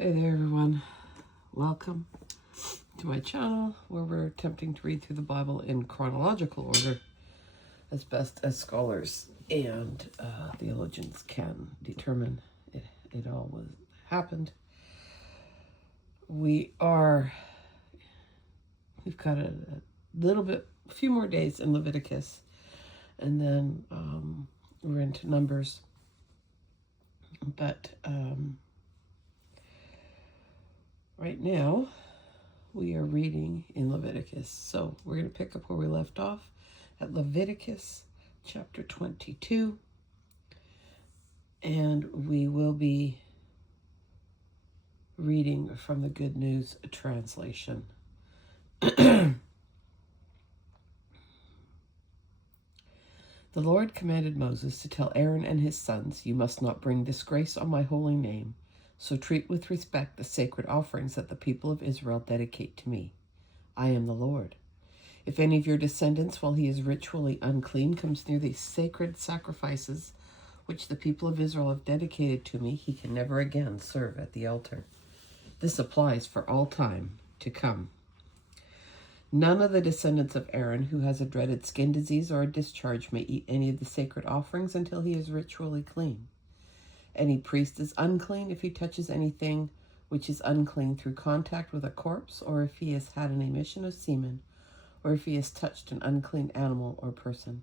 Hey there everyone, welcome to my channel where we're attempting to read through the Bible in chronological order as best as scholars and theologians can determine it all was happened. We've got a few more days in Leviticus, and then we're into Numbers, but right now we are reading in Leviticus. So we're going to pick up where we left off at Leviticus chapter 22. And we will be reading from the Good News translation. The Lord commanded Moses to tell Aaron and his sons, "You must not bring disgrace on my holy name. So treat with respect the sacred offerings that the people of Israel dedicate to me. I am the Lord. If any of your descendants, while he is ritually unclean, comes near these sacred sacrifices which the people of Israel have dedicated to me, he can never again serve at the altar. This applies for all time to come. None of the descendants of Aaron who has a dreaded skin disease or a discharge may eat any of the sacred offerings until he is ritually clean. Any priest is unclean if he touches anything which is unclean through contact with a corpse, or if he has had an emission of semen, or if he has touched an unclean animal or person.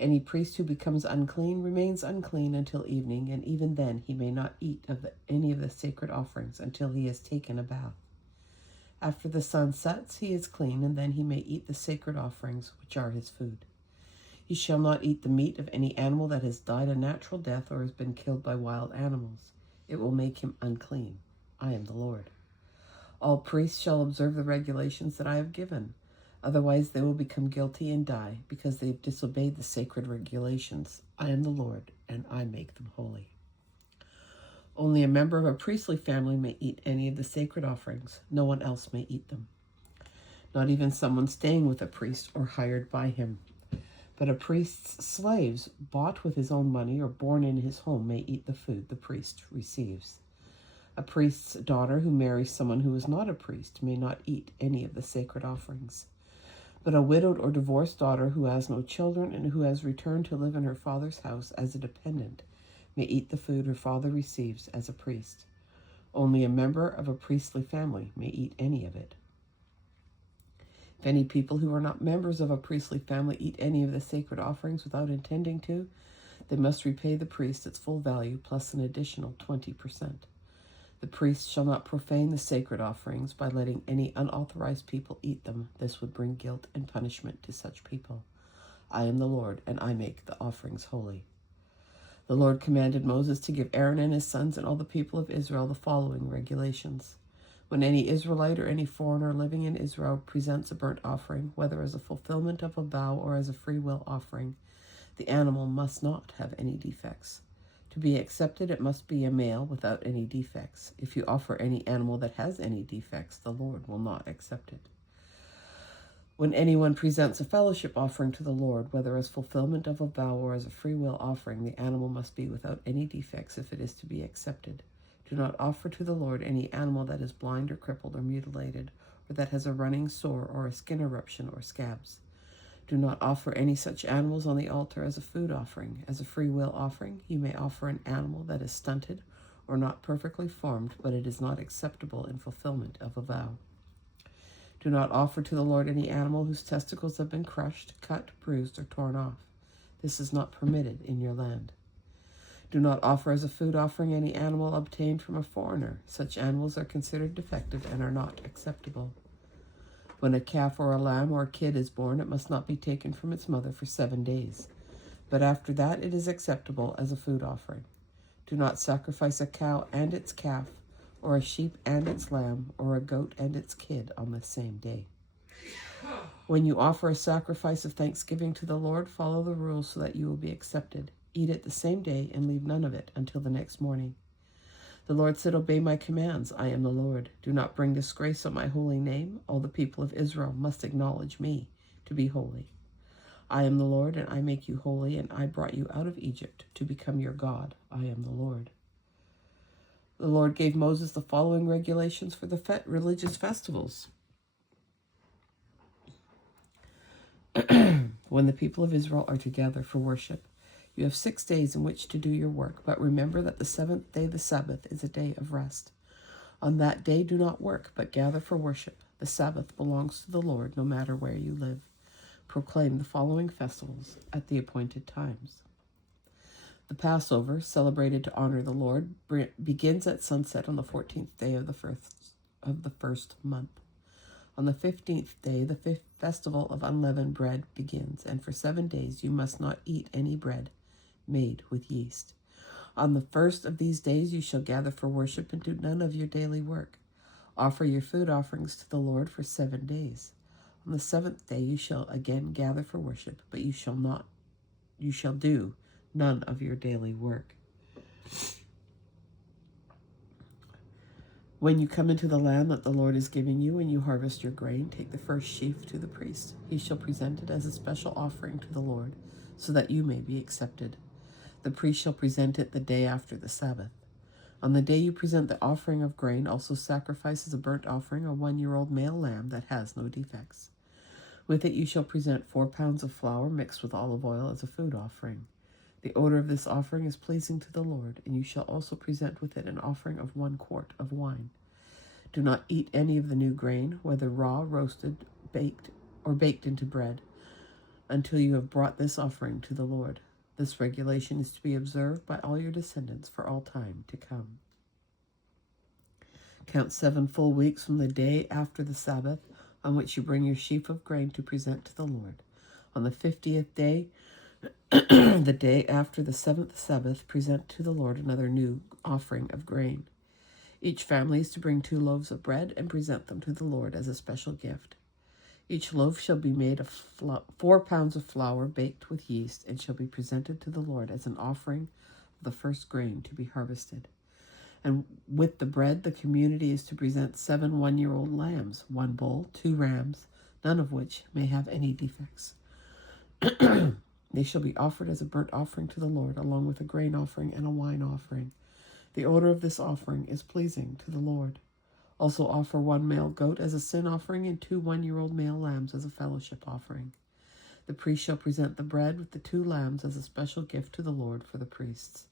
Any priest who becomes unclean remains unclean until evening, and even then he may not eat any of the sacred offerings until he has taken a bath. After the sun sets, he is clean, and then he may eat the sacred offerings, which are his food. He shall not eat the meat of any animal that has died a natural death or has been killed by wild animals. It will make him unclean. I am the Lord. All priests shall observe the regulations that I have given. Otherwise they will become guilty and die, because they have disobeyed the sacred regulations. I am the Lord, and I make them holy. Only a member of a priestly family may eat any of the sacred offerings. No one else may eat them. Not even someone staying with a priest or hired by him. But a priest's slaves, bought with his own money or born in his home, may eat the food the priest receives. A priest's daughter who marries someone who is not a priest may not eat any of the sacred offerings. But a widowed or divorced daughter who has no children and who has returned to live in her father's house as a dependent may eat the food her father receives as a priest. Only a member of a priestly family may eat any of it. If any people who are not members of a priestly family eat any of the sacred offerings without intending to, they must repay the priest its full value plus an additional 20%. The priest shall not profane the sacred offerings by letting any unauthorized people eat them. This would bring guilt and punishment to such people. I am the Lord, and I make the offerings holy. The Lord commanded Moses to give Aaron and his sons and all the people of Israel the following regulations. When any Israelite or any foreigner living in Israel presents a burnt offering, whether as a fulfillment of a vow or as a free will offering, the animal must not have any defects. To be accepted, it must be a male without any defects. If you offer any animal that has any defects, the Lord will not accept it. When anyone presents a fellowship offering to the Lord, whether as fulfillment of a vow or as a free will offering, the animal must be without any defects if it is to be accepted. Do not offer to the Lord any animal that is blind or crippled or mutilated, or that has a running sore or a skin eruption or scabs. Do not offer any such animals on the altar as a food offering. As a free will offering, you may offer an animal that is stunted or not perfectly formed, but it is not acceptable in fulfillment of a vow. Do not offer to the Lord any animal whose testicles have been crushed, cut, bruised, or torn off. This is not permitted in your land. Do not offer as a food offering any animal obtained from a foreigner. Such animals are considered defective and are not acceptable. When a calf or a lamb or a kid is born, it must not be taken from its mother for 7 days. But after that, it is acceptable as a food offering. Do not sacrifice a cow and its calf, or a sheep and its lamb, or a goat and its kid on the same day. When you offer a sacrifice of thanksgiving to the Lord, follow the rules so that you will be accepted. Eat it the same day and leave none of it until the next morning. The Lord said, "Obey my commands. I am the Lord. Do not bring disgrace on my holy name. All the people of Israel must acknowledge me to be holy. I am the Lord, and I make you holy, and I brought you out of Egypt to become your God. I am the Lord." The Lord gave Moses the following regulations for the religious festivals. When the people of Israel are together for worship, you have 6 days in which to do your work, but remember that the 7th day, the Sabbath, is a day of rest. On that day do not work, but gather for worship. The Sabbath belongs to the Lord, no matter where you live. Proclaim the following festivals at the appointed times. The Passover, celebrated to honor the Lord, begins at sunset on the 14th day of the first month. On the 15th day, the festival of unleavened bread begins, and for 7 days you must not eat any bread made with yeast. On the first of these days you shall gather for worship and do none of your daily work. Offer your food offerings to the Lord for 7 days. On the 7th day you shall again gather for worship, but you shall do none of your daily work. When you come into the land that the Lord is giving you and you harvest your grain, take the first sheaf to the priest. He shall present it as a special offering to the Lord, so that you may be accepted. The priest shall present it the day after the Sabbath. On the day you present the offering of grain, also sacrifice as a burnt offering a 1-year-old male lamb that has no defects. With it you shall present 4 pounds of flour mixed with olive oil as a food offering. The odor of this offering is pleasing to the Lord, and you shall also present with it an offering of 1 quart of wine. Do not eat any of the new grain, whether raw, roasted, baked, or baked into bread, until you have brought this offering to the Lord. This regulation is to be observed by all your descendants for all time to come. Count 7 full weeks from the day after the Sabbath, on which you bring your sheaf of grain to present to the Lord. On the 50th day, the day after the 7th Sabbath, present to the Lord another new offering of grain. Each family is to bring 2 loaves of bread and present them to the Lord as a special gift. Each loaf shall be made of 4 pounds of flour baked with yeast, and shall be presented to the Lord as an offering of the first grain to be harvested. And with the bread, the community is to present 7 1-year-old lambs, 1 bull, 2 rams, none of which may have any defects. They shall be offered as a burnt offering to the Lord, along with a grain offering and a wine offering. The odor of this offering is pleasing to the Lord. Also offer 1 male goat as a sin offering and 2 1-year-old male lambs as a fellowship offering. The priest shall present the bread with the 2 lambs as a special gift to the Lord for the priests.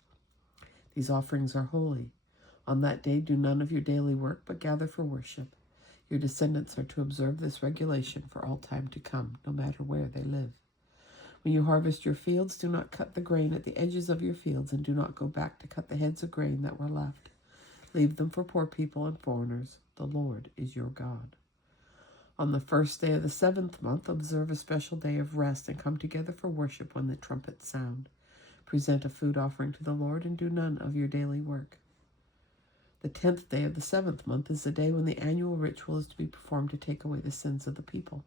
These offerings are holy. On that day do none of your daily work, but gather for worship. Your descendants are to observe this regulation for all time to come, no matter where they live. When you harvest your fields, do not cut the grain at the edges of your fields, and do not go back to cut the heads of grain that were left. Leave them for poor people and foreigners. The Lord is your God. On the first day of the 7th month, observe a special day of rest and come together for worship when the trumpets sound. Present a food offering to the Lord and do none of your daily work. The 10th day of the 7th month is the day when the annual ritual is to be performed to take away the sins of the people.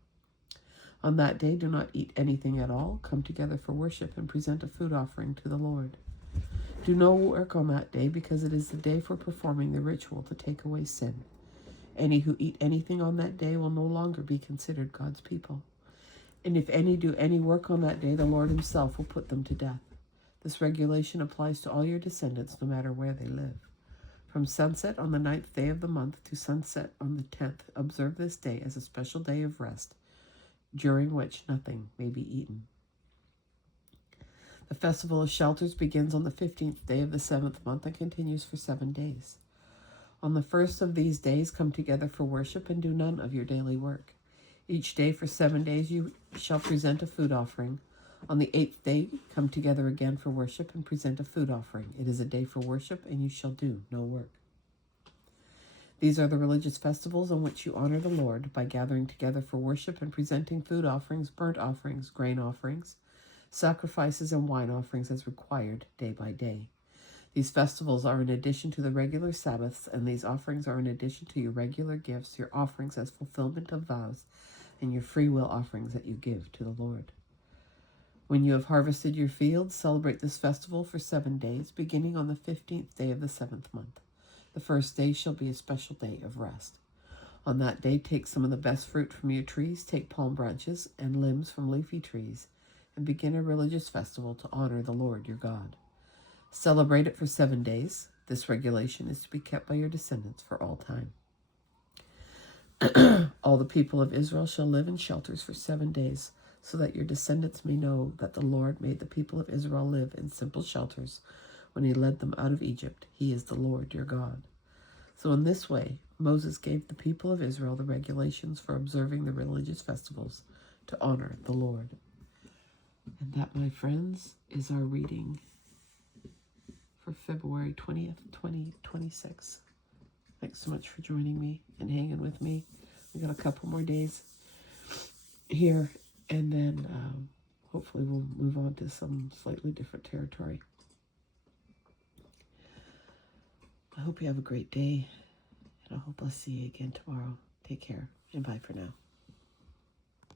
On that day, do not eat anything at all. Come together for worship and present a food offering to the Lord. Do no work on that day, because it is the day for performing the ritual to take away sin. Any who eat anything on that day will no longer be considered God's people. And if any do any work on that day, the Lord himself will put them to death. This regulation applies to all your descendants, no matter where they live. From sunset on the 9th day of the month to sunset on the 10th, observe this day as a special day of rest, during which nothing may be eaten. The Festival of Shelters begins on the 15th day of the 7th month and continues for 7 days. On the first of these days, come together for worship and do none of your daily work. Each day for 7 days you shall present a food offering. On the 8th day, come together again for worship and present a food offering. It is a day for worship, and you shall do no work. These are the religious festivals on which you honor the Lord by gathering together for worship and presenting food offerings, burnt offerings, grain offerings, sacrifices, and wine offerings as required day by day. These festivals are in addition to the regular Sabbaths, and these offerings are in addition to your regular gifts, your offerings as fulfillment of vows, and your free will offerings that you give to the Lord. When you have harvested your fields, celebrate this festival for 7 days, beginning on the 15th day of the 7th month. The first day shall be a special day of rest. On that day, take some of the best fruit from your trees, take palm branches and limbs from leafy trees, and begin a religious festival to honor the Lord your God. Celebrate it for 7 days. This regulation is to be kept by your descendants for all time. All the people of Israel shall live in shelters for 7 days, so that your descendants may know that the Lord made the people of Israel live in simple shelters when he led them out of Egypt. He is the Lord your God. So in this way, Moses gave the people of Israel the regulations for observing the religious festivals to honor the Lord. And that, my friends, is our reading for February 20th, 2026. Thanks so much for joining me and hanging with me. We got a couple more days here, and then hopefully we'll move on to some slightly different territory. I hope you have a great day, and I hope I'll see you again tomorrow. Take care, and bye for now.